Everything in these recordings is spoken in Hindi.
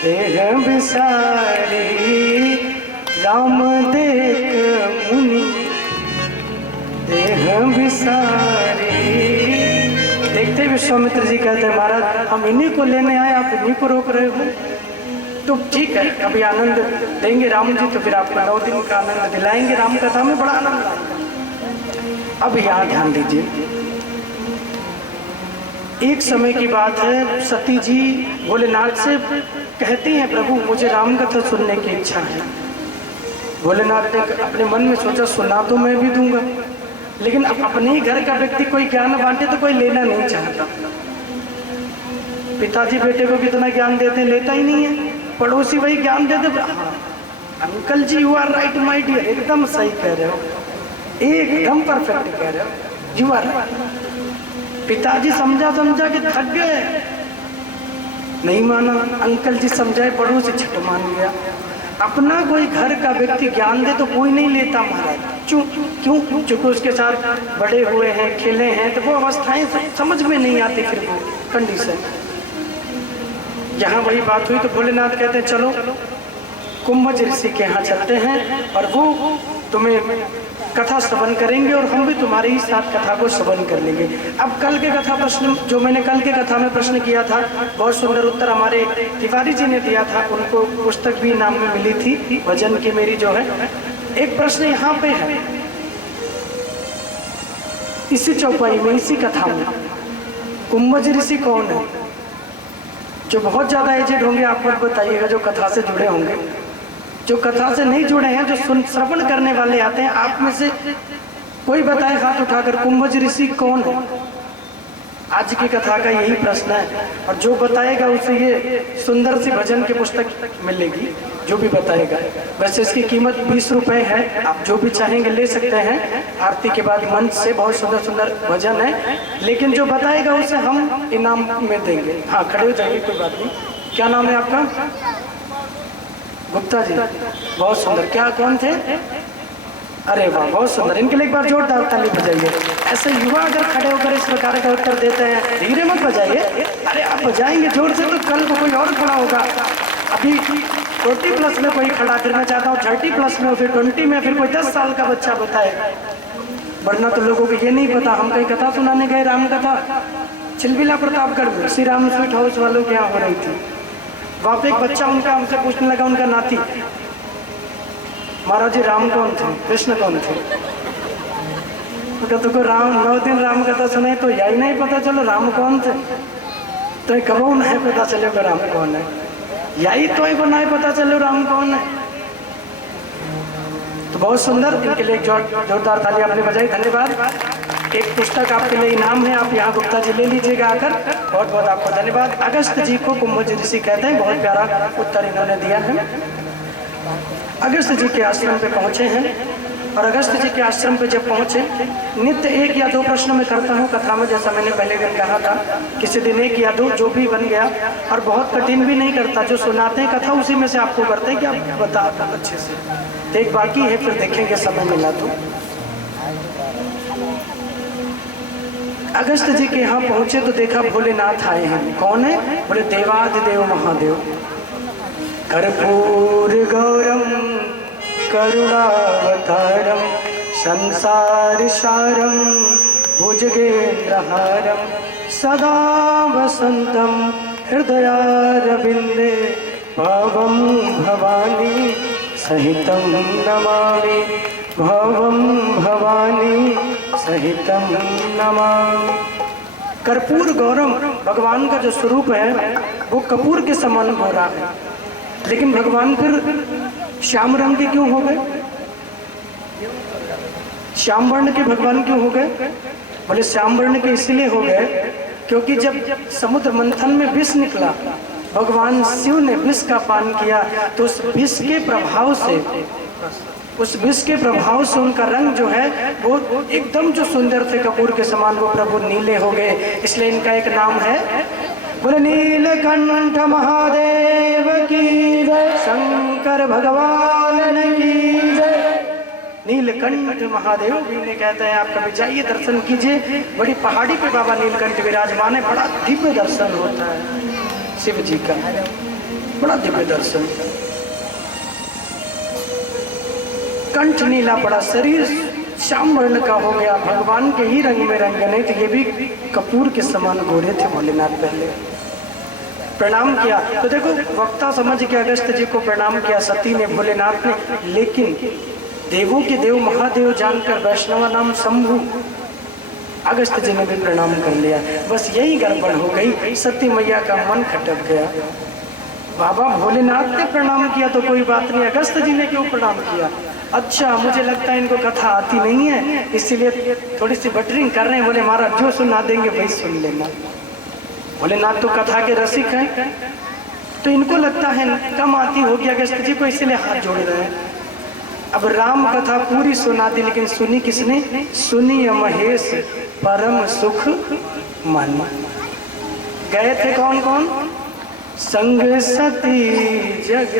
देह बिसारी राम देख मुनि देह बिसारी। देखते विश्वामित्र जी कहते हैं महाराज हम इन्हीं को लेने आए, आप इन्हीं को रोक रहे हो। तो ठीक है, कभी आनंद देंगे राम जी तो फिर आपको 9 दिन का आनंद दिलाएंगे, राम कथा में बड़ा आनंद आएगा। अब यहाँ ध्यान दीजिए, एक समय की बात है, सती जी भोलेनाथ से कहती हैं प्रभु मुझे राम कथा सुनने की इच्छा है। भोलेनाथ ने अपने मन में सोचा सुना तो मैं भी दूंगा, लेकिन अब अपने ही घर का व्यक्ति कोई ज्ञान बांटे तो कोई लेना नहीं चाहता। पिताजी बेटे को कितना ज्ञान देते हैं, लेता ही नहीं है। पड़ोसी वही ज्ञान देते, हाँ अंकल जी you are right my dear, एकदम सही कह रहे हो, एकदम परफेक्ट कह रहे हो, यू आर राइट। पिताजी समझा समझा के थक गए, नहीं माना। अंकल जी समझाए, पड़ोसी छठ मान गया। अपना कोई घर का व्यक्ति ज्ञान दे तो कोई नहीं लेता महाराज। क्यों? क्योंकि उसके साथ बड़े हुए हैं, खेले हैं, तो वो अवस्थाएं समझ में नहीं आती, फिर वो कंडीशन। यहाँ वही बात हुई तो भोलेनाथ कहते हैं चलो कुंभज ऋषि के यहाँ चलते हैं और वो तुम्हें कथा श्रवण करेंगे और हम भी तुम्हारे ही साथ कथा को श्रवण कर लेंगे। अब कल के कथा प्रश्न जो मैंने कल के कथा में प्रश्न किया था, बहुत सुंदर उत्तर हमारे तिवारी जी ने दिया था, उनको पुस्तक भी नाम में मिली थी भजन की मेरी जो है। एक प्रश्न यहाँ पे है इसी चौपाई में, इसी कथा में, कुंभज ऋषि कौन है? जो बहुत ज्यादा एजेड होंगे आप लोग बताइएगा, जो कथा से जुड़े होंगे। जो कथा से नहीं जुड़े हैं, जो श्रवण करने वाले आते हैं, आप में से कोई बताए हाथ उठाकर कुंभज ऋषि कौन है? आज की कथा का यही प्रश्न है, और जो बताएगा उसे ये सुंदर सी भजन की पुस्तक मिलेगी, जो भी बताएगा। वैसे इसकी कीमत 20 रुपए है, आप जो भी चाहेंगे ले सकते हैं। आरती के बाद मंच से बहुत सुंदर सुंदर भजन है, लेकिन जो बताएगा उसे हम इनाम में देंगे। हाँ खड़े हो जाइए, कोई बात नहीं। क्या नाम है आपका? गुप्ता जी, बहुत सुंदर। क्या कौन थे? अरे वाह, बहुत सुंदर। इनके लिए एक बार जोरदार ताली बजाइए। ऐसे युवा अगर खड़े होकर इस प्रकार का उत्तर देते हैं, धीरे मत बजाइए, अरे आप बजाएंगे जोर से तो कल को कोई और खड़ा होगा। अभी 40+ में कोई खड़ा, फिर मैं चाहता हूँ 30+ में, फिर 20 में, फिर कोई 10 साल का बच्चा बताए। वरना तो लोगों को ये नहीं पता। हम कहीं कथा सुनाने गए, राम कथा चिलबिला प्रतापगढ़ में श्री राम स्वीट हाउस वालों के यहाँ हो रही थी। वहाँ पे एक बच्चा उनका हमसे पूछने लगा, उनका नाती, महाराज जी राम कौन थे, कृष्ण कौन थे? तो तुमको राम 9 दिन राम कथा सुने तो यही नहीं पता चलो राम कौन थे? तो कबो नहीं पता चले राम कौन है, यही तो नहीं पता चलो राम कौन है। तो बहुत सुंदर, इनके लिए जोरदार ताली आपने बजाई, धन्यवाद। एक पुस्तक आपके लिए इनाम है, आप यहाँ गुप्ता जी ले लीजिएगा आकर। बहुत बहुत आपको धन्यवाद। अगस्त जी को कुंभज ऋषि कहते हैं, बहुत प्यारा उत्तर इन्होंने दिया है। अगस्त जी के आश्रम पे पहुँचे हैं, और अगस्त जी के आश्रम पे जब पहुँचे, नित्य 1 या 2 प्रश्न में करता हूँ कथा में, जैसा मैंने पहले दिन कहा था। किसी दिन 1 या 2 जो भी बन गया, और बहुत कठिन भी नहीं करता। जो सुनाते हैं कथा उसी में से आपको करते हैं कि आप बता दो अच्छे से। तो एक बाकी है, फिर देखेंगे समय मिला तो। अगस्त जी के यहाँ पहुँचे तो देखा भोलेनाथ आए हैं। कौन है? बोले देवादिदेव महादेव। कर्पूर गौरम करुणावतारम संसार सारम भुजगेन्द्रहारम सदा वसंतम हृदयारविंदे भवम भवानी सहितम नमामि, भवम भवानी सहितम नमामि। कर्पूर गौरम, भगवान का जो स्वरूप है वो कपूर के समान हो रहा है, लेकिन भगवान फिर श्याम रंग के क्यों हो गए? श्याम वर्ण के भगवान क्यों हो गए? बोले श्याम वर्ण के इसलिए हो गए क्योंकि जब समुद्र मंथन में विष निकला, भगवान शिव ने विष का पान किया, तो उस विष के प्रभाव से उनका रंग जो है वो एकदम जो सुंदर थे कपूर के समान, वो प्रभु नीले हो गए। इसलिए इनका एक नाम है, बोले नीलकंठ महादेव की जय, शंकर भगवान की जय। नीलकंठ महादेव भी ने कहते हैं, आप कभी जाइए दर्शन कीजिए। बड़ी पहाड़ी पे बाबा नीलकंठ विराजमान है, बड़ा दिव्य दर्शन होता है। शिव जी का बड़ा दिव्य दर्शन, कंठ नीला पड़ा, शरीर श्याम वर्ण का हो गया, भगवान के ही रंग में रंगे, नहीं तो ये भी कपूर के समान गोरे थे भोलेनाथ। पहले प्रणाम किया तो देखो वक्ता समझ के अगस्त जी को प्रणाम किया सती ने, भोलेनाथ ने, लेकिन देवों के देव महादेव जानकर वैष्णव नाम शंभु अगस्त जी ने भी प्रणाम कर लिया। बस यही गड़बड़ हो गई, सती मैया का मन खटक गया। बाबा भोलेनाथ ने प्रणाम किया तो कोई बात नहीं, अगस्त जी ने क्यों प्रणाम किया? अच्छा, मुझे लगता है इनको कथा आती नहीं है, इसीलिए थोड़ी सी बटरिंग कर रहे हैं। बोले महाराज जो सुना देंगे वही सुन लेना। भोलेनाथ तो कथा के रसिक हैं, तो इनको लगता है कम आती होगी अगस्त जी को, इसीलिए हाथ जोड़ रहे हैं। अब राम कथा पूरी सुना दी, लेकिन सुनी किसने? सुनी महेश परम सुख मन। गए थे कौन कौन? संग सती जग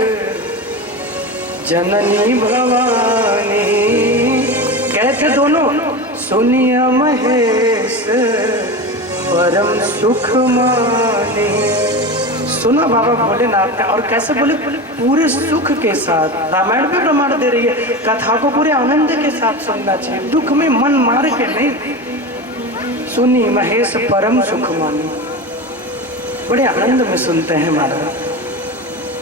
जननी भवानी, गए थे दोनों। सुनिया महेश परम सुख माने, सुना बाबा भोलेनाथ ने, और कैसे बोले? पूरे सुख के साथ। रामायण भी प्रमाण दे रही है, कथा को पूरे आनंद के साथ सुनना चाहिए, दुख में मन मार के नहीं। सुनी महेश परम सुख माने, बड़े आनंद में सुनते हैं महाराज।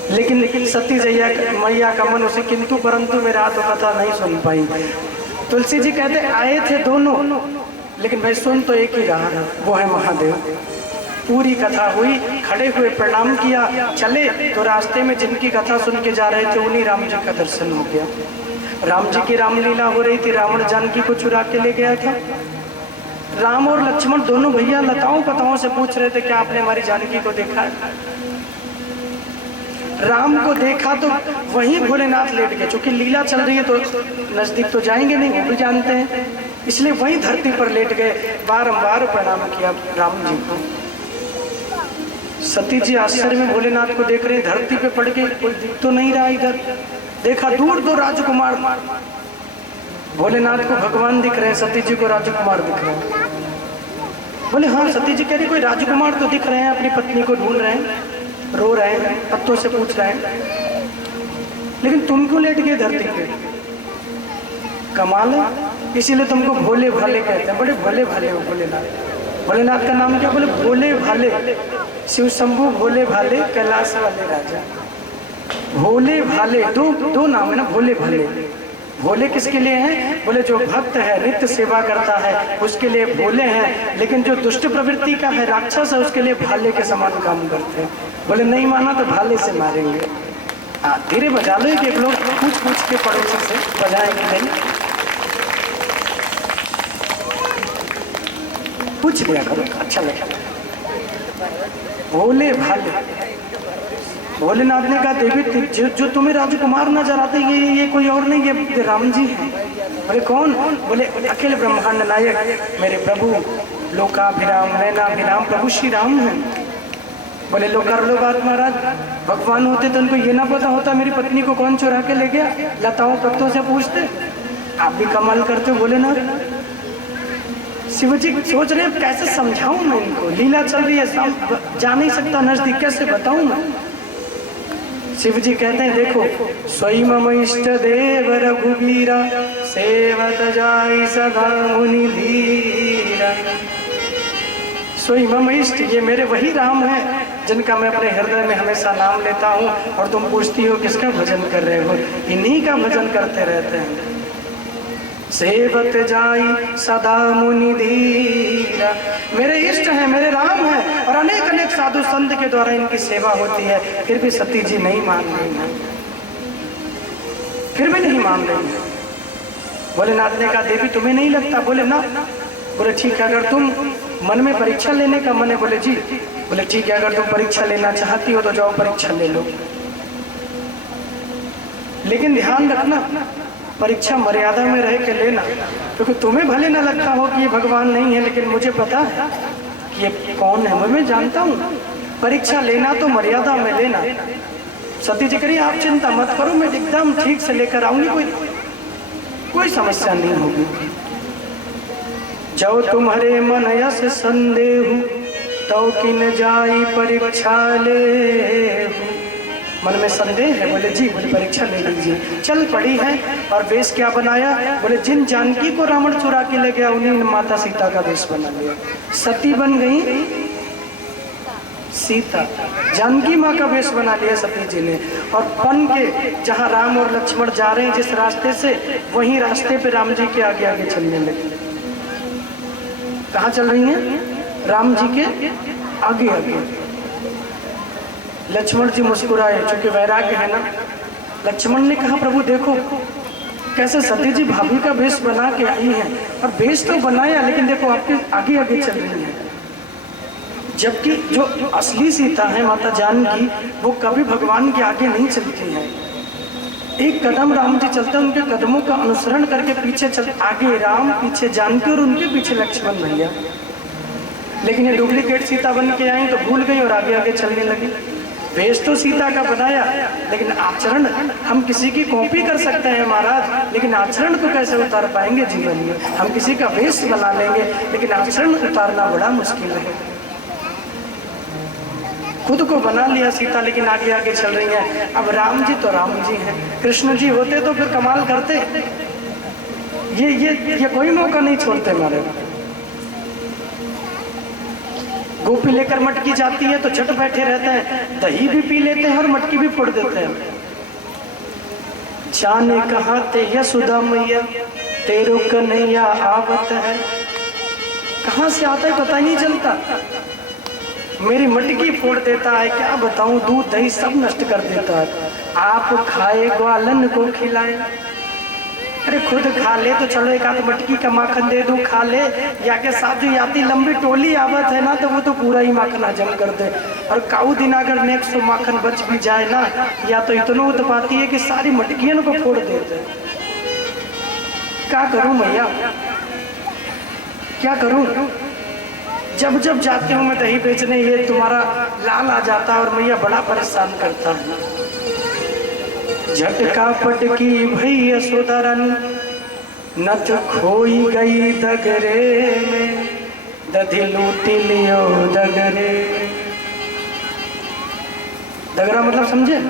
लेकिन सती मैया का मन उसे किंतु परंतु में रहा तो कथा नहीं सुन पाई। तुलसी जी कहते आए थे दोनों, लेकिन भाई सुन तो एक ही रहा है, वो है महादेव। पूरी कथा हुई, खड़े हुए प्रणाम किया, चले तो रास्ते में जिनकी कथा सुन के जा रहे थे उन्हीं राम जी का दर्शन हो गया। राम जी की रामलीला हो रही थी, रावण जानकी को चुरा के ले गया था। राम और लक्ष्मण दोनों भैया लताओं पताओं से पूछ रहे थे क्या आपने हमारी जानकी को देखा है? राम को देखा तो वहीं भोलेनाथ लेट गए, क्योंकि लीला चल रही है तो नजदीक तो जाएंगे नहीं, वो भी जानते हैं, इसलिए वहीं धरती पर लेट गए। बारंबार प्रणाम किया राम जी को। सती जी आश्चर्य में भोलेनाथ को देख रहे, धरती पे पड़ के कोई दिख तो नहीं रहा इधर। देखा दूर दो राजकुमार, भोलेनाथ को भगवान दिख रहे हैं, सती जी को राजकुमार दिख रहे हैं। बोले हाँ, सती जी कह रही कोई राजकुमार तो दिख रहे हैं, अपनी पत्नी को ढूंढ रहे हैं, रो रहे हैं, पत्तों से पूछ रहे हैं, लेकिन तुम क्यों लेट गए धरती पे? कमाल है, इसीलिए तुमको भोले भाले कहते हैं, बड़े भोले भाले हो भोलेनाथ। भोलेनाथ का नाम क्या? बोले भोले भाले, शिव शंभु भोले भाले, कैलाश वाले राजा। भोले भाले दो नाम है ना, भोले भाले। भोले किसके लिए हैं? बोले जो भक्त है, नित्य सेवा करता है, उसके लिए भोले हैं, लेकिन जो दुष्ट प्रवृत्ति का है, राक्षस है, उसके लिए भाले के समान काम करते हैं। बोले नहीं माना तो भाले से मारेंगे। हाँ, धीरे बजा लो, एक लोग पूछ के पड़ोसी से बजाएंगे नहीं, पूछ लिया करो, अच्छा लगा। भोले भाले। भोलेनाथ ने कहा देवी जो तुम्हें राजकुमार नजर आते ये कोई और नहीं, ये राम जी हैं। बोले कौन? बोले अखिल ब्रह्मांड नायक मेरे प्रभु, लोकाभिराम नैनाभिराम प्रभु श्री राम हैं। बोले लो कर लो बात महाराज, भगवान होते तो उनको ये ना पता होता मेरी पत्नी को कौन चुरा के ले गया? लताओं पत्तों से पूछते। आप भी कमाल करते हो भोलेनाथ। शिव जी सोच रहे कैसे समझाऊं मैं इनको, लीला चल रही है, जा नहीं सकता नजदीक, कैसे बताऊं मैं? शिव जी कहते हैं देखो, स्वयं मम इष्ट देव रघुबीरा, सेवत जाई सदा मुनि धीरा। स्वयं मम इष्ट, ये मेरे वही राम है जिनका मैं अपने हृदय में हमेशा नाम लेता हूँ, और तुम पूछती हो किसका भजन कर रहे हो? इन्हीं का भजन करते रहते हैं। सेवत जाई सदा मुनि धीरा, मेरे इष्ट हैं, मेरे राम हैं, और अनेक अनेक साधु संत के द्वारा इनकी सेवा होती है, फिर भी सती जी नहीं मान रही है, फिर भी नहीं मान रही है। भोलेनाथ ने कहा देवी तुम्हें नहीं लगता? बोले ना। बोले ठीक है, अगर तुम मन में परीक्षा लेने का मन है? बोले जी। बोले ठीक है, अगर तुम परीक्षा लेना चाहती हो तो जाओ परीक्षा ले लो, लेकिन ध्यान रखना परीक्षा मर्यादा में रह के लेना, क्योंकि तुम्हें भले ना लगता हो कि ये भगवान नहीं है, लेकिन मुझे पता है कि ये कौन है, मैं जानता हूँ। परीक्षा लेना तो मर्यादा में लेना। सती जी करिए आप चिंता मत करो, मैं एकदम ठीक से लेकर आऊंगी, कोई समस्या नहीं होगी। जो तुम्हारे मन यस संदेह तो किन जाई परीक्षा ले। मन में संदेह है, बोले जी, बोले परीक्षा ले लीजिए। चल पड़ी है और वेश क्या बनाया, बोले जिन जानकी को रावण चुरा के ले गया उन्हीं ने माता सीता का वेश बना लिया। सती बन गई सीता, जानकी माँ का वेश बना लिया सती जी ने। और बन के जहाँ राम और लक्ष्मण जा रहे हैं जिस रास्ते से, वहीं रास्ते पे राम जी के आगे आगे चलने लगे। कहाँ चल रही हैं? राम जी के आगे आगे। लक्ष्मण जी मुस्कुराए, चूंकि वैराग्य है ना। लक्ष्मण ने कहा प्रभु देखो कैसे सती जी भाभी का वेश बना के आई हैं, और वेश तो बनाया लेकिन देखो आपके आगे आगे चल रही हैं। जबकि जो असली सीता है माता जानकी, वो कभी भगवान के आगे नहीं चलती हैं। एक कदम राम जी चलते हैं, उनके कदमों का अनुसरण करके पीछे चल, आगे राम पीछे जानकी और उनके पीछे लक्ष्मण भैया। लेकिन ये डुप्लीकेट सीता बन के आई तो भूल गई और आगे आगे चलने लगी। वेश तो सीता का बनाया लेकिन आचरण हम किसी की कॉपी कर सकते हैं महाराज, लेकिन आचरण तो कैसे उतार पाएंगे जीवन में। हम किसी का वेश बना लेंगे लेकिन आचरण उतारना बड़ा मुश्किल है। खुद को बना लिया सीता लेकिन आगे आगे चल रही है। अब राम जी तो राम जी हैं, कृष्ण जी होते तो फिर कमाल करते। ये कोई मौका नहीं छोड़ते हमारे। गोपी लेकर मटकी जाती है तो झट बैठे रहते हैं, दही भी पी लेते हैं और मटकी भी फोड़ देते हैं। जाने कहाँ ते यशोदा मैया तेरो कन्हैया आवत है, कहाँ से आता है पता नहीं चलता। मेरी मटकी फोड़ देता है, क्या बताऊं, दूध दही सब नष्ट कर देता है। आप खाए ग्वालन को खिलाए, अरे खुद खा ले तो चलो एक आध मटकी का माखन दे दूं खा ले, या के साथ जो याती लंबी टोली आवत है ना तो वो तो पूरा ही माखन हजम कर दे। और काऊ दिन अगर नेक्स्ट तो माखन बच भी जाए ना, या तो इतना उत्पाती है कि सारी मटकियों को फोड़ देते। क्या करूं मैया, क्या करूं। जब जब जाती हूँ मैं दही बेचने, ये तुम्हारा लाल आ जाता है और मैया बड़ा परेशान करता है। झटका पटकी भैया सोदरन नथ खोई गई दगरे में, दधी लूटी लियो दगरे। दगरा मतलब समझे,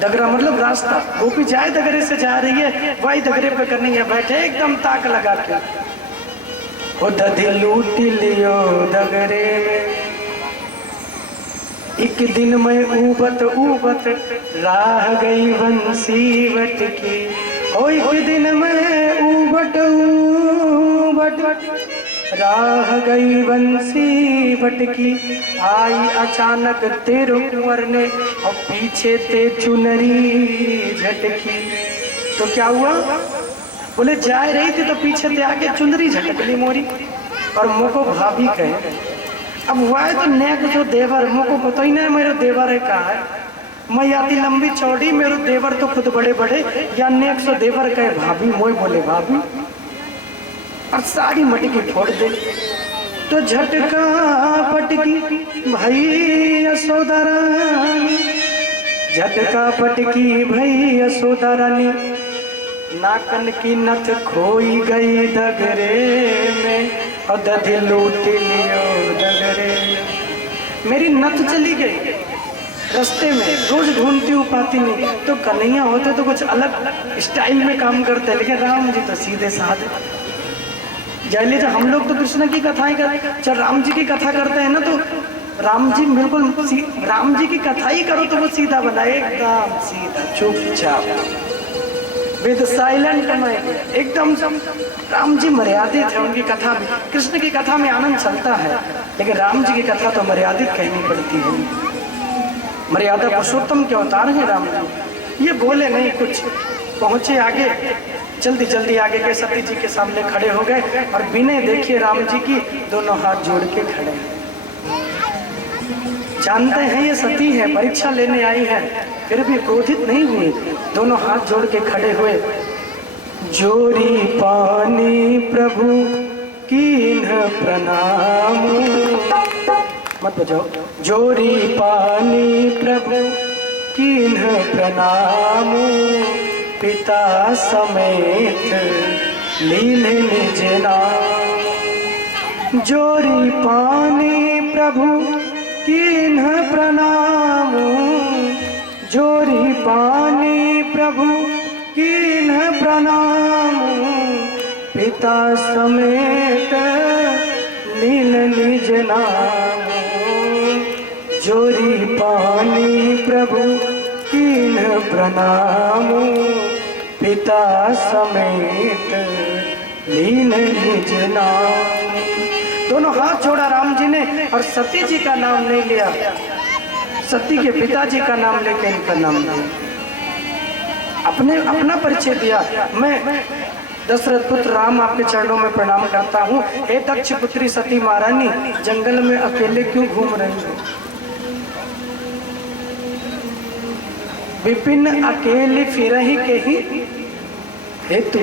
दगरा मतलब रास्ता। गोपी जाए दगरे से जा रही है, वही दगरे पे करनी है, बैठे एकदम ताक लगा के। वो दधी लूटी लियो दगरे में, एक दिन में ऊबत ऊबत राह गई बंसी बटकी। ओ एक दिन में ऊबत ऊबत राह गई बंसी बटकी। आई अचानक तेरो कुंवर ने और पीछे ते चुनरी झटकी। तो क्या हुआ, बोले जा रही थी तो पीछे ते आगे चुनरी झटक ली मोरी, और मुझको भाभी कहे। अब हुआ है तो नेक जो देवर, मुझको पता ही नहीं मेरे देवर है कहा है। मैं आती लंबी चौड़ी, मेरे देवर तो खुद बड़े बड़े, या नेक सो देवर कहे भाभी, मोई बोले भाभी, और सारी मटकी फोड़ दे। तो झटका पटकी भाई यशोदा रानी, झटका पटकी भाई यशोदा रानी, नाकन की नथ खोई गई दगरे में, और दधी लूटी लियो दगरे। मेरी नथ चली गई रास्ते में, रोज ढूंढती हूँ पाती नहीं। तो कन्हैया होते तो कुछ अलग स्टाइल में काम करते, लेकिन राम जी तो सीधे साधे। जैसे हम लोग तो कृष्ण की कथाएं करते, जब राम जी की कथा करते हैं ना तो राम जी बिल्कुल राम जी की कथा ही करो तो वो सीधा बना, एकदम सीधा चुपचाप विद साइलेंट माइंड, एकदम राम जी मर्यादित है उनकी कथा में। कृष्ण की कथा में आनंद चलता है, लेकिन राम जी की कथा तो मर्यादित कहनी पड़ती है। मर्यादा पुरुषोत्तम के अवतार है राम जी। ये बोले नहीं कुछ, पहुंचे आगे, जल्दी जल्दी आगे के सती जी के सामने खड़े हो गए, और बिना देखिए राम जी की दोनों हाथ जोड़ के खड़े हैं। जानते हैं ये सती है, परीक्षा लेने आई है, फिर भी क्रोधित नहीं हुए, दोनों हाथ जोड़ के खड़े हुए। जोरी पानी प्रभु कीन्ह प्रणाम, मत बजाओ। जोरी पानी प्रभु कीन्ह प्रणाम, पिता समेत लीन निज नाम। जोरी पानी प्रभु कीन्ह प्रणाम, जोरी पानी प्रभु कीन्ह प्रणाम, पिता समेत लीन निज नाम, जोरी पानी प्रभु कीन्ह प्रणाम, पिता समेत लीन निज नाम। दोनों हाथ जोड़ा राम जी ने और सती जी का नाम नहीं लिया, सती के पिताजी का नाम लेके इनका नाम लिया, अपना परिचय दिया। मैं दशरथ पुत्र राम आपके चरणों में प्रणाम करता हूँ। हे दक्ष पुत्री सती महारानी, जंगल में अकेले क्यों घूम रही हो? विपिन अकेले फिरहि केहि हेतु,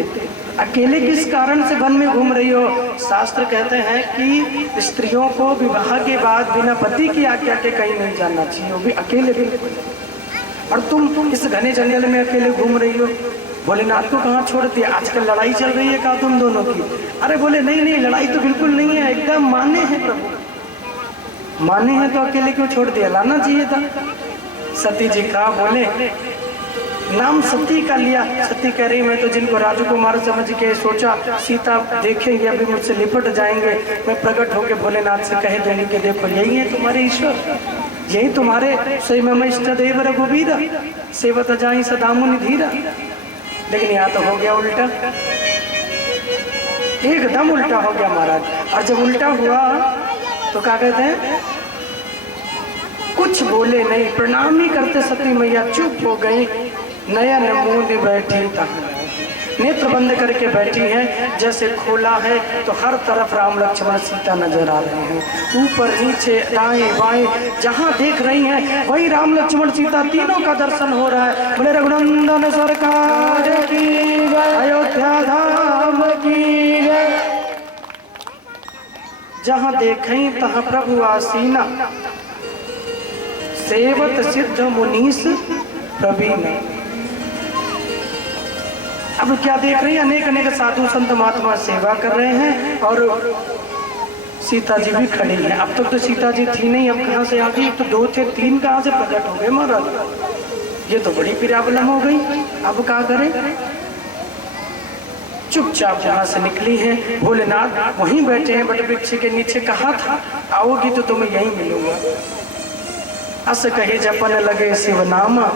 अकेले किस कारण से वन में घूम रही हो? शास्त्र कहते हैं कि स्त्रियों को विवाह के बाद बिना पति की आज्ञा के कहीं नहीं जाना चाहिए, वो भी अकेले भी। और तुम इस घने जंगल में अकेले घूम रही हो, भोलेनाथ को कहाँ छोड़ दिया? आजकल लड़ाई चल रही है क्या तुम दोनों की? अरे बोले नहीं नहीं, लड़ाई तो बिल्कुल नहीं है, एकदम माने हैं प्रभु, माने हैं तो अकेले क्यों छोड़ दिया? लाना चाहिए था। सती जी का बोले नाम सती का लिया। सती कह रही मैं तो जिनको राजकुमार समझ के सोचा सीता देखेंगे अभी मुझसे लिपट जाएंगे, मैं प्रकट होकर भोलेनाथ से कह देंगे कि देखो यही है तुम्हारे ईश्वर, यही तुम्हारे स्वयं इष्ट देव रघुवीर, सेवत जाई सदा मुनि धीरा। लेकिन यहाँ तो हो गया उल्टा, एकदम उल्टा हो गया महाराज। और जब उल्टा हुआ तो क्या कहते हैं, कुछ बोले नहीं, प्रणाम ही करते सती मैया चुप हो गई। नयन मूंद बैठी, नेत्र बंद करके बैठी हैं, जैसे खोला है तो हर तरफ राम लक्ष्मण सीता नजर आ रहे हैं, ऊपर नीचे दाएं बाएं जहां देख रही हैं वही राम लक्ष्मण सीता तीनों का दर्शन हो रहा है। बोले रघुनंदन सरकार की जय, अयोध्या धाम की जय। जहां देखें तहां प्रभु आसीना, सेवत सिद्ध मुनीस प्रवीण। अब क्या देख रही हैं, अनेक अनेक साधु संत महात्मा सेवा कर रहे हैं और सीता जी भी खड़ी हैं। अब तक तो सीता जी थी नहीं, अब कहाँ से आ गई? तो 2 थे, 3 कहाँ से प्रकट हो गए महाराज? ये तो बड़ी प्रॉब्लम हो गई, अब क्या करें? चुपचाप जहाँ से निकली हैं भोलेनाथ वहीं बैठे हैं वट वृक्ष के नीचे। कहा था आओगी तो तुम्हें यहीं मिलूंगा। अस कहे जपन लगे शिव नामा,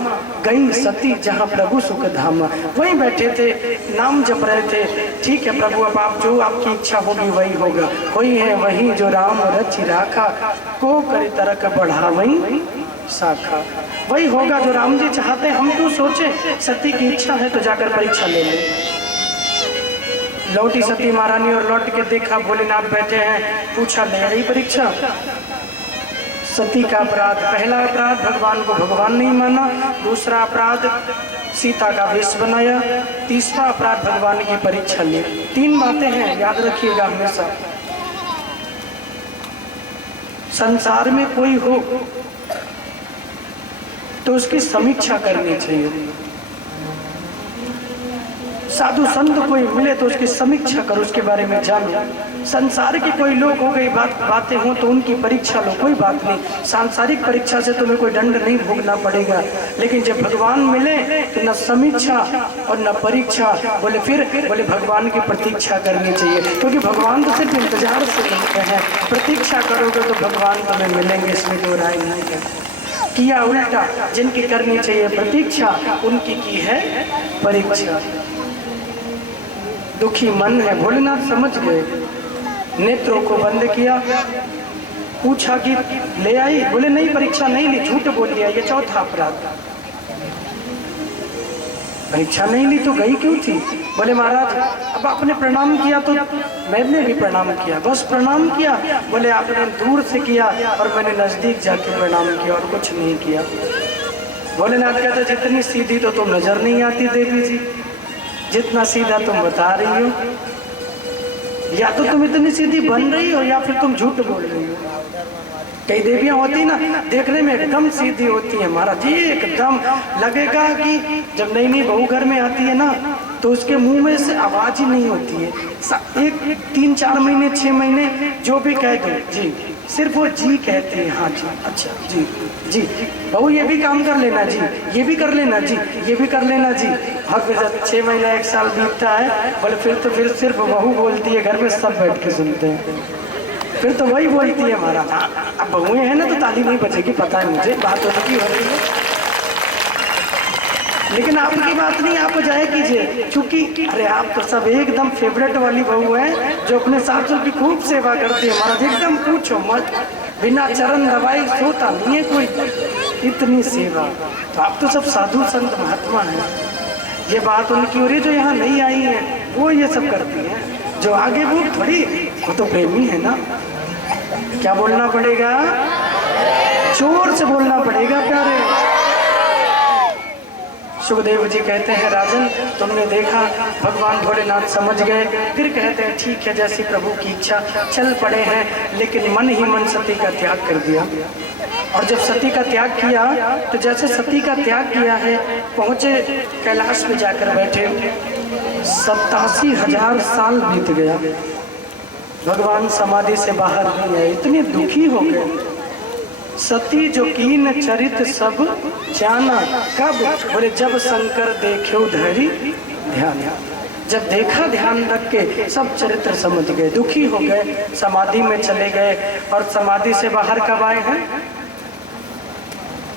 गई सती जहाँ प्रभु सुख धामा। वहीं बैठे थे, नाम जप रहे थे। ठीक है प्रभु, अब आप जो आपकी इच्छा होगी वही होगा। वही है वही जो राम रचि राखा, को करे तरक बढ़ा वही शाखा। वही होगा जो राम जी चाहते हैं। हम तो सोचे सती की इच्छा है तो जाकर परीक्षा ले लें। लौटी सती महारानी और लौट के देखा भोलेनाथ बैठे हैं, पूछा ले आई परीक्षा? सती का अपराध, पहला अपराध भगवान को भगवान नहीं माना, दूसरा अपराध सीता का वेश बनाया, तीसरा अपराध भगवान की परीक्षा ली। 3 बातें हैं, याद रखिएगा हमेशा। संसार में कोई हो तो उसकी समीक्षा करनी चाहिए। साधु संत कोई मिले तो उसकी समीक्षा करो, उसके बारे में जानो। संसार के कोई लोग हो गई बातें हो तो उनकी परीक्षा लो, कोई बात नहीं। सांसारिक परीक्षा से तुम्हें कोई दंड नहीं भोगना पड़ेगा। लेकिन जब भगवान मिले तो न समीक्षा और न परीक्षा, बोले भगवान की प्रतीक्षा करनी चाहिए, क्योंकि भगवान तो सिर्फ इंतजार से मिलते हैं। प्रतीक्षा करोगे तो भगवान तुम्हें मिलेंगे, इसमें दो राय नहीं है। किया उल्टा, जिनकी करनी चाहिए प्रतीक्षा उनकी की है परीक्षा। दुखी मन है, भोलेनाथ समझ गए, नेत्रों को बंद किया, पूछा कि ले आई? बोले नहीं, परीक्षा नहीं ली, झूठ बोल लिया, ये चौथा अपराध। परीक्षा नहीं ली तो गई क्यों थी? बोले महाराज अब आपने प्रणाम किया तो मैंने भी प्रणाम किया, बस प्रणाम किया। बोले आपने दूर से किया और मैंने नजदीक जाके प्रणाम किया और कुछ नहीं किया। भोलेनाथ कहते जितनी सीधी तो तुम नजर नहीं आती देवी जी, जितना सीधा तुम बता रही हो। या तो तुम इतनी सीधी बन रही हो या फिर तुम झूठ बोल रही हो। कई देवियां होती ना देखने में एकदम सीधी होती है महाराज जी, एकदम लगेगा कि जब नई नई बहू घर में आती है ना तो उसके मुंह में से आवाज ही नहीं होती है। एक 3-4 महीने 6 महीने जो भी कह दो जी सिर्फ वो जी कहते हैं, हाँ जी, अच्छा जी जी, बहू ये भी काम कर लेना जी, ये भी कर लेना जी, ये भी कर लेना जी। और फिर जब 6 महीना 1 साल बीतता है, बोले फिर सिर्फ बहू बोलती है, घर में सब बैठ के सुनते हैं। फिर तो वही बोलती है हमारा, अब बहुएं हैं ना तो ताली नहीं बजेगी, पता है मुझे, बात तो की हो रही है। लेकिन आपकी बात नहीं, आप जाए कीजिए, क्योंकि अरे आप तो सब एकदम फेवरेट वाली बहू है जो अपने सासू की खूब सेवा करती है महाराज, एकदम पूछो मत, बिना चरण दबाई सोता नहीं है कोई, इतनी सेवा। तो आप तो सब साधु संत महात्मा हैं। ये बात उनकी हो रही है जो यहाँ नहीं आई है, वो ये सब करती है, जो आगे वो थोड़ी, वो तो प्रेमी है ना। क्या बोलना पड़ेगा? जोर से बोलना पड़ेगा प्यारे। सुखदेव जी कहते हैं, राजन तुमने देखा भगवान भोलेनाथ समझ गए, फिर कहते हैं ठीक है जैसी प्रभु की इच्छा, चल पड़े हैं। लेकिन मन ही मन सती का त्याग कर दिया। और जब सती का त्याग किया तो जैसे सती का त्याग किया है, पहुंचे कैलाश में जाकर बैठे, 87,000 साल बीत गया, भगवान समाधि से बाहर नहीं आए, इतने दुखी हो गए। सती जो कीन चरित सब जाना, कब? बोले जब शंकर देखे धरी ध्यान। जब देखा ध्यान रख के सब चरित्र समझ गए, दुखी हो गए, समाधि में चले गए। और समाधि से बाहर कब आए हैं?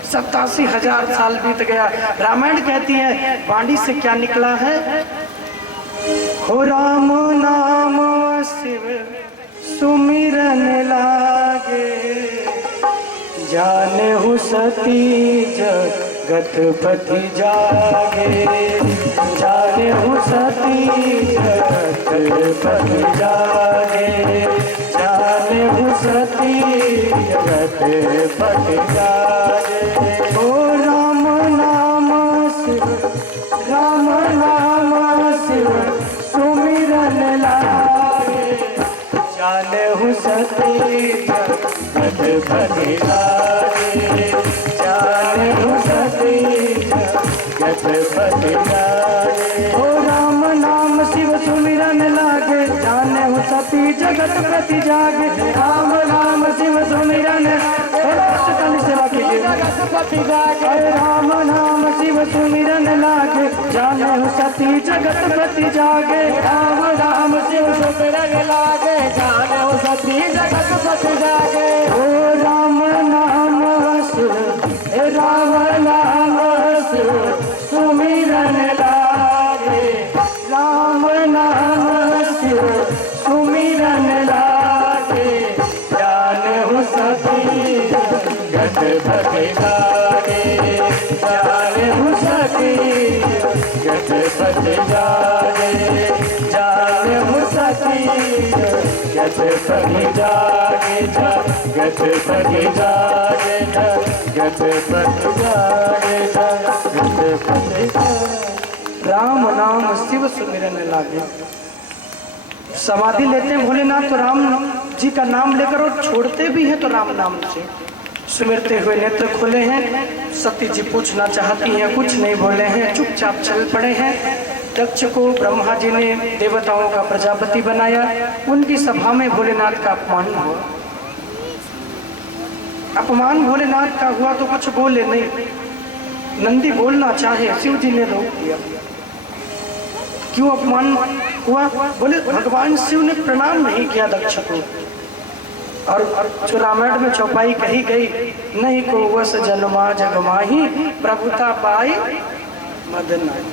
87,000 साल बीत गया। रामायण कहती है वाणी से क्या निकला है? हो राम नाम शिव सुमिरन लागे, जाने हूँ सती जगतपति जागे, जाने हूँ सती जगतपति जागे, जाने हूँ सती जगतपति जागे। ओ राम नाम शिव, राम नाम शिव सुमिरन लागे, जाने हूँ सती जगतपति जागे, जाने हूँ सती जगतपति जागे। ओ राम नाम शिव सुमिरन लागे, जाने हूँ सती जगतपति जागे, राम नाम शिव सुमिरन सेवा कीजिए, जगतपति जागे। राम नाम शिव सुमिरन लागे, जाने हूँ सती जगतपति जागे, राम नाम शिव सुमिरन लागे, जाने हूँ सती जगतपति जागे। ओ राम नाम शिव, राम नाम शिव सुमिरन लागे, राम नाम शिव सुमिरन लागे, जाने हूँ सती जगतपति जागे, जाने हूँ सती जगतपति जागे, जाने हूँ सती जगतपति जागे, जगतपति जागे, जगतपति जागे, जगतपति जागे। राम नाम शिव सुमिरन लागे। समाधि लेते हैं भोलेनाथ तो राम जी का नाम लेकर, और छोड़ते भी हैं तो राम नाम से सुमिरते हुए नेत्र खोले हैं। सती जी पूछना चाहती हैं, कुछ नहीं बोले हैं, चुपचाप चल पड़े हैं। दक्ष को ब्रह्मा जी ने देवताओं का प्रजापति बनाया, उनकी सभा में भोलेनाथ का अपमान हुआ। अपमान भोलेनाथ का हुआ तो कुछ बोले नहीं, नंदी बोलना चाहे, शिव जी ने रोक दिया। क्यों अपमान हुआ? बोले भगवान शिव ने प्रणाम नहीं किया दक्ष को। और जो रामायण में चौपाई कही गई, नहीं को वस जन्मा जगमाही, प्रभुता पाई मदन आई।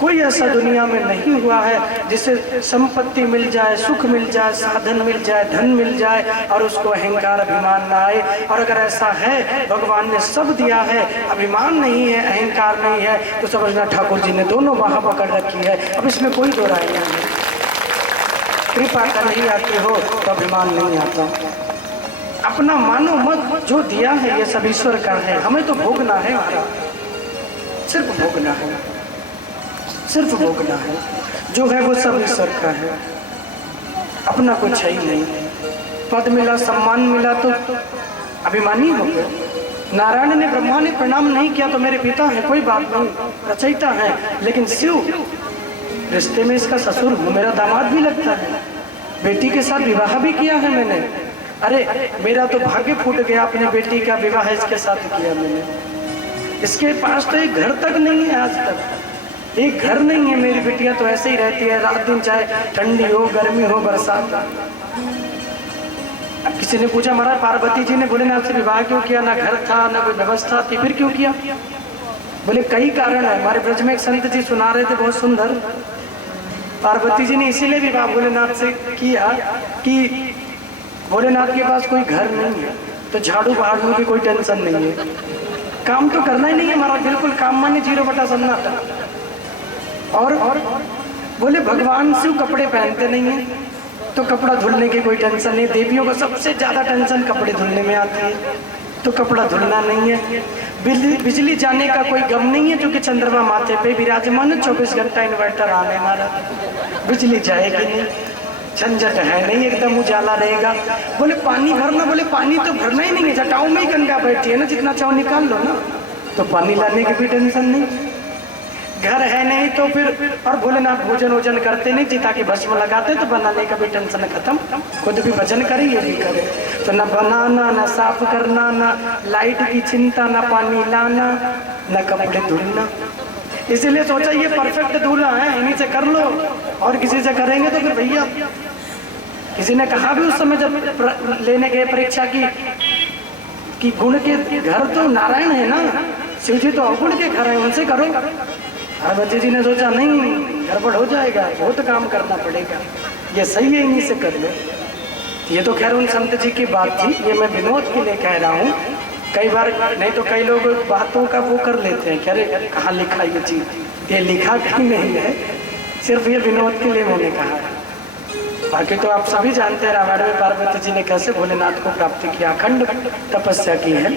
कोई ऐसा दुनिया में नहीं हुआ है जिसे संपत्ति मिल जाए, सुख मिल जाए, साधन मिल जाए, धन मिल जाए और उसको अहंकार अभिमान ना आए। और अगर ऐसा है, भगवान ने सब दिया है, अभिमान नहीं है, अहंकार नहीं है, तो समझना ठाकुर जी ने दोनों बाह पकड़ रखी है। अब इसमें कोई दो राय नहीं है। कृपा का नहीं आती हो तो अभिमान नहीं आता। अपना मानो मत, जो दिया है ये सब ईश्वर का है, हमें तो भोगना है, महाराज सिर्फ भोगना है, सिर्फ भोगना है। जो है वो सब ईश्वर का है, अपना कुछ है ही नहीं। पद मिला, सम्मान मिला तो अभिमानी हो गए। नारायण ने, ब्रह्मा ने प्रणाम नहीं किया तो मेरे पिता है, कोई बात नहीं, रचयिता है। लेकिन शिव रिश्ते में इसका ससुर मेरा दामाद भी लगता है, बेटी के साथ विवाह भी किया है मैंने, अरे मेरा तो भाग्य फूट गया, अपनी बेटी का विवाह इसके साथ किया मैंने। इसके पास तो एक घर तक नहीं है, आज तक एक घर नहीं है। मेरी बिटिया तो ऐसे ही रहती है रात दिन, चाहे ठंडी हो गर्मी हो बरसात। अब किसी ने पूछा महाराज पार्वती जी ने भोलेनाथ से विवाह क्यों किया, ना घर था ना कोई व्यवस्था थी, फिर क्यों किया? बोले कई कारण है। हमारे ब्रज में एक संत जी सुना रहे थे बहुत सुंदर। पार्वती जी ने इसीलिए विवाह भोलेनाथ से किया कि भोलेनाथ के पास कोई घर नहीं है, तो झाड़ू बहाड़ने की कोई टेंशन नहीं है, काम तो करना ही नहीं है हमारा, बिल्कुल काम माने 0/सन्नाटा। और बोले भगवान शिव कपड़े पहनते नहीं है, तो कपड़ा धुलने की कोई टेंशन नहीं। देवियों को सबसे ज्यादा टेंशन कपड़े धुलने में आती है, तो कपड़ा धुलना नहीं है। बिजली जाने का कोई गम नहीं है, क्योंकि चंद्रमा माथे पे विराजमान, 24 घंटा इन्वर्टर आने वाला, बिजली जाएगी नहीं, झंझट है नहीं, एकदम उजाला रहेगा। बोले पानी भरना, बोले पानी तो भरना ही नहीं है, जटाओं में ही गंगा बैठी है ना, जितना चाहो निकाल लो ना, तो पानी लाने की भी टेंशन नहीं। घर है नहीं तो फिर, और भोलेनाथ भोजन वोजन करते नहीं, चिता की भस्म लगाते, तो बनाने का भी टेंशन खत्म, खुद भी भजन करे ये भी करे। तो न बनाना, न साफ करना, न लाइट की चिंता, न पानी लाना, न कपड़े धुलना। इसीलिए सोचा ये परफेक्ट दूल्हा है, इन्हीं से कर लो, और किसी से करेंगे तो फिर भैया। किसी ने कहा भी उस समय जब लेने गए परीक्षा की कि गुण के घर तो नारायण है ना, शिव जी तो अवगुण के घर है, उनसे करो। पार्वती जी ने सोचा नहीं गड़बड़ हो जाएगा, बहुत काम करना पड़ेगा, ये सही है इन्हीं से कर लो। ये तो खैर उन संत जी की बात थी, ये मैं विनोद के लिए कह रहा हूँ। कई बार नहीं तो कई लोग बातों का वो कर लेते हैं, कह रहे कहाँ लिखा ये चीज, ये लिखा कहीं नहीं है, सिर्फ ये विनोद के लिए मैंने कहा है। बाकी तो आप सभी जानते हैं रामायण में पार्वती जी ने कैसे भोलेनाथ को प्राप्त किया, अखंड तपस्या की है।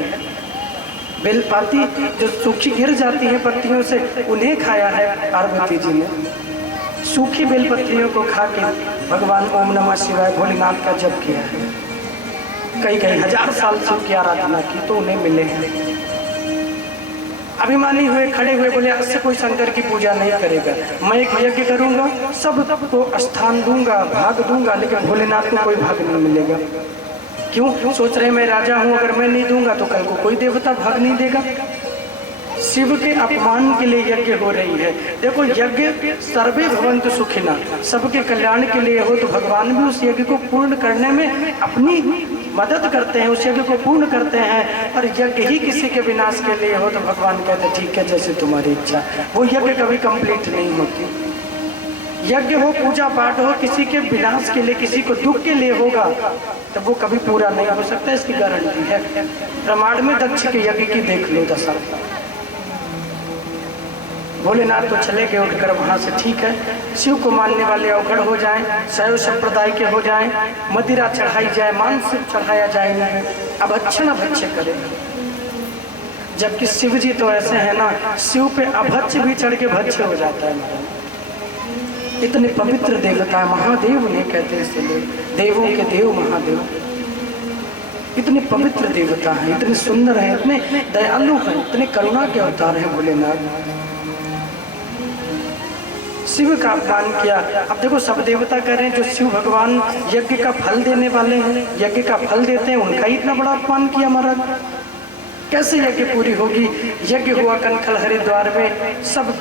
बेलपाती जो सूखी गिर जाती है पत्तियों से, उन्हें खाया है पार्वती जी ने। सूखी बेलपत्तियों को खा के भगवान ओम नमः शिवाय भोलेनाथ का जप किया है। कई कई हजार साल शिव की आराधना की तो उन्हें मिले हैं। अभिमानी हुए, खड़े हुए, बोले आज से कोई शंकर की पूजा नहीं करेगा, मैं एक यज्ञ करूंगा, सबको स्थान दूंगा, भाग दूंगा, लेकिन भोलेनाथ को कोई भाग नहीं मिलेगा। क्यों? सोच रहे मैं राजा हूं, अगर मैं नहीं दूंगा तो कल को कोई देवता भाग नहीं देगा। शिव के अपमान के लिए यज्ञ हो रही है। देखो यज्ञ सर्वे भवन्तु सुखिना, सबके कल्याण के लिए हो, तो भगवान भी उस यज्ञ को पूर्ण करने में अपनी मदद करते हैं, उस यज्ञ को पूर्ण करते हैं। और यज्ञ ही किसी के विनाश के लिए हो तो भगवान कहते ठीक है जैसे तुम्हारी इच्छा। वो यज्ञ कभी कंप्लीट नहीं होती। यज्ञ हो, पूजा पाठ हो, किसी के विनाश के लिए, किसी को दुख के लिए होगा तो वो कभी पूरा नहीं हो सकता, इसकी गारंटी है। प्रमाण में दक्ष के यज्ञ की देख लो दशा। भोलेनाथ तो चले गए उठकर वहां से, ठीक है, शिव को मानने वाले अवगढ़ हो जाएं, शैव संप्रदाय के हो जाएं, मदिरा चढ़ाई जाए, मांस चढ़ाया जाए, अब अच्छे न भच्चे करें। जबकि शिव जी तो ऐसे हैं ना, शिव पे अभच्छ भी चढ़ के भच्चे हो जाता है। इतने पवित्र देवता है, महादेव उन्हें कहते हैं, इसलिए देवों के देव महादेव। इतने पवित्र देवता हैं, इतने सुंदर हैं, इतने दयालु हैं, इतने करुणा के अवतार हैं भोलेनाथ। शिव का अपमान किया। अब देखो सब देवता कह रहे हैं जो शिव भगवान यज्ञ का फल देने वाले हैं, यज्ञ का फल देते हैं, उनका ही इतना बड़ा अपमान किया महाराज। कैसे यज्ञ पूरी होगी? यज्ञ हुआ कनखल हरिद्वार में, सब